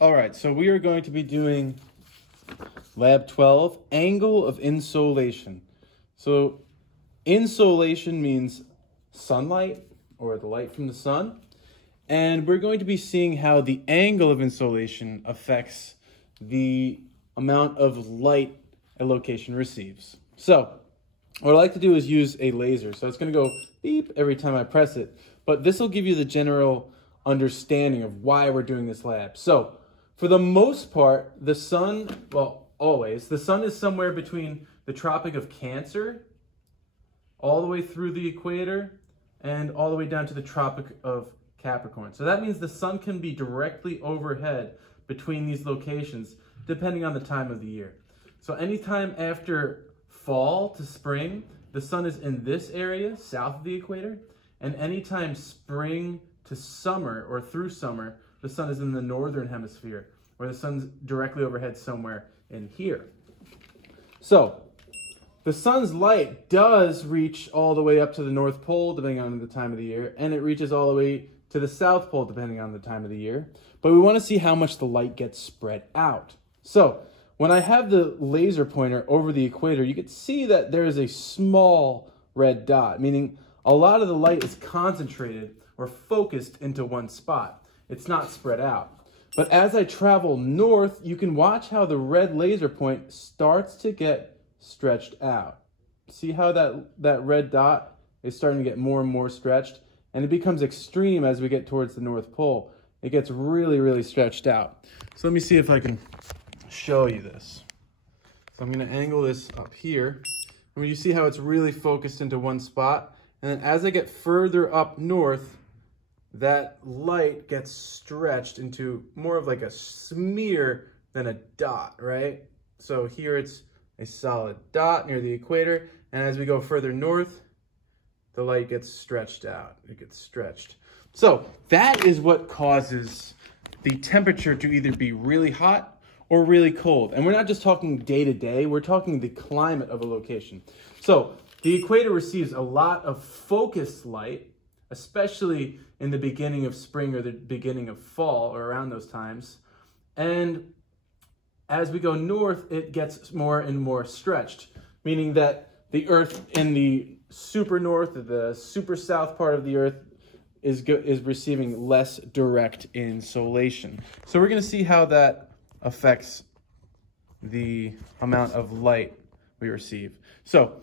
All right, so we are going to be doing Lab 12, angle of insolation. So insolation means sunlight or the light from the sun. And we're going to be seeing how the angle of insolation affects the amount of light a location receives. So what I like to do is use a laser. So it's going to go beep every time I press it. But this will give you the general understanding of why we're doing this lab. So for the most part, the sun, well, always, the sun is somewhere between the Tropic of Cancer, all the way through the equator, and all the way down to the Tropic of Capricorn. So that means the sun can be directly overhead between these locations, depending on the time of the year. So anytime after fall to spring, the sun is in this area, south of the equator, and anytime spring to summer or through summer, the sun is in the northern hemisphere, where the sun's directly overhead somewhere in here. So the sun's light does reach all the way up to the North Pole, depending on the time of the year, and it reaches all the way to the South Pole, depending on the time of the year. But we want to see how much the light gets spread out. So when I have the laser pointer over the equator, you can see that there is a small red dot, meaning a lot of the light is concentrated or focused into one spot. It's not spread out. But as I travel north, you can watch how the red laser point starts to get stretched out. See how that red dot is starting to get more and more stretched? And it becomes extreme as we get towards the North Pole. It gets really, really stretched out. So let me see if I can show you this. So I'm going to angle this up here. And you see how it's really focused into one spot. And then as I get further up north, that light gets stretched into more of like a smear than a dot, right? So here it's a solid dot near the equator. And as we go further north, the light gets stretched out. It gets stretched. So that is what causes the temperature to either be really hot or really cold. And we're not just talking day to day, we're talking the climate of a location. So the equator receives a lot of focused light, especially in the beginning of spring or the beginning of fall or around those times. And as we go north, it gets more and more stretched, meaning that the Earth in the super north, or the super south part of the Earth is receiving less direct insolation. So we're going to see how that affects the amount of light we receive. So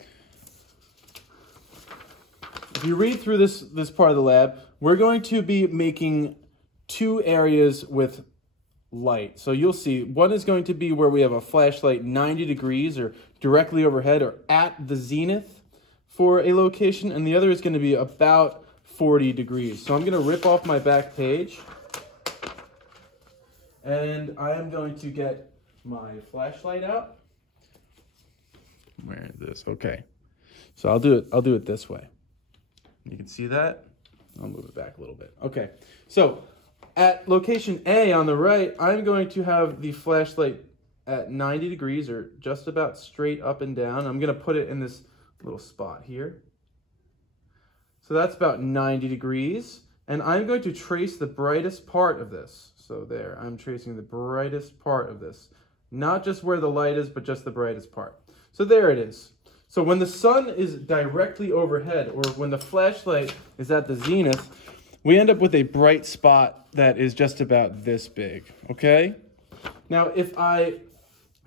if you read through this part of the lab, we're going to be making two areas with light. So you'll see one is going to be where we have a flashlight 90 degrees or directly overhead or at the zenith for a location, and the other is going to be about 40 degrees. So I'm going to rip off my back page, and I am going to get my flashlight out. Where is this? Okay. So I'll do it this way. You can see that. I'll move it back a little bit. Okay, so at location A on the right, I'm going to have the flashlight at 90 degrees or just about straight up and down. I'm going to put it in this little spot here. So that's about 90 degrees. And I'm going to trace the brightest part of this. So there, I'm tracing the brightest part of this. Not just where the light is, but just the brightest part. So there it is. So when the sun is directly overhead, or when the flashlight is at the zenith, we end up with a bright spot that is just about this big, okay? Now, if I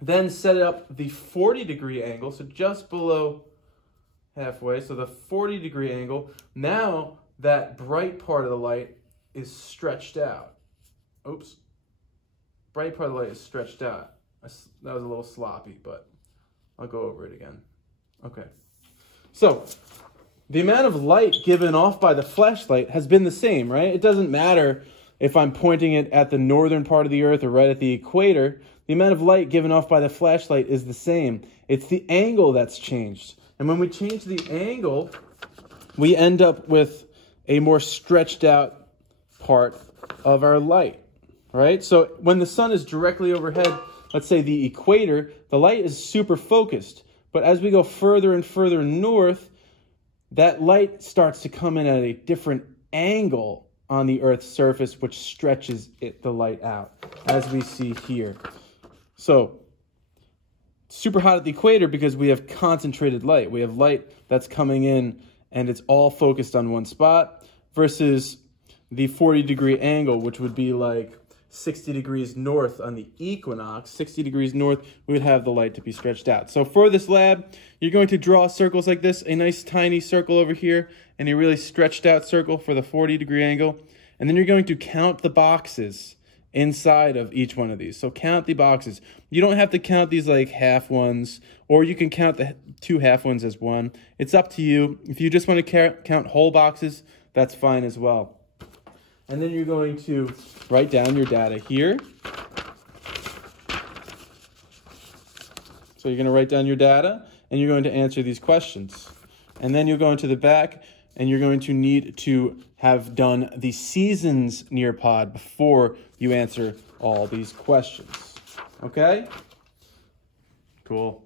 then set up the 40-degree angle, so just below halfway, so the 40-degree angle, now that bright part of the light is stretched out. Oops. Bright part of the light is stretched out. That was a little sloppy, but I'll go over it again. Okay, so the amount of light given off by the flashlight has been the same, right? It doesn't matter if I'm pointing it at the northern part of the Earth or right at the equator. The amount of light given off by the flashlight is the same. It's the angle that's changed. And when we change the angle, we end up with a more stretched out part of our light, right? So when the sun is directly overhead, let's say the equator, the light is super focused. But as we go further and further north, that light starts to come in at a different angle on the Earth's surface, which stretches the light out, as we see here. So, super hot at the equator because we have concentrated light. We have light that's coming in and it's all focused on one spot, versus the 40-degree angle, which would be like 60 degrees north on the equinox. 60 degrees north, we would have the light to be stretched out. So for this lab, you're going to draw circles like this, a nice tiny circle over here, and a really stretched out circle for the 40-degree angle. And then you're going to count the boxes inside of each one of these. So count the boxes. You don't have to count these like half ones, or you can count the 2 half ones as one. It's up to you. If you just want to count whole boxes, that's fine as well. And then you're going to write down your data here. So you're going to write down your data, and you're going to answer these questions. And then you'll go into the back, and you're going to need to have done the seasons Nearpod before you answer all these questions. Okay? Cool.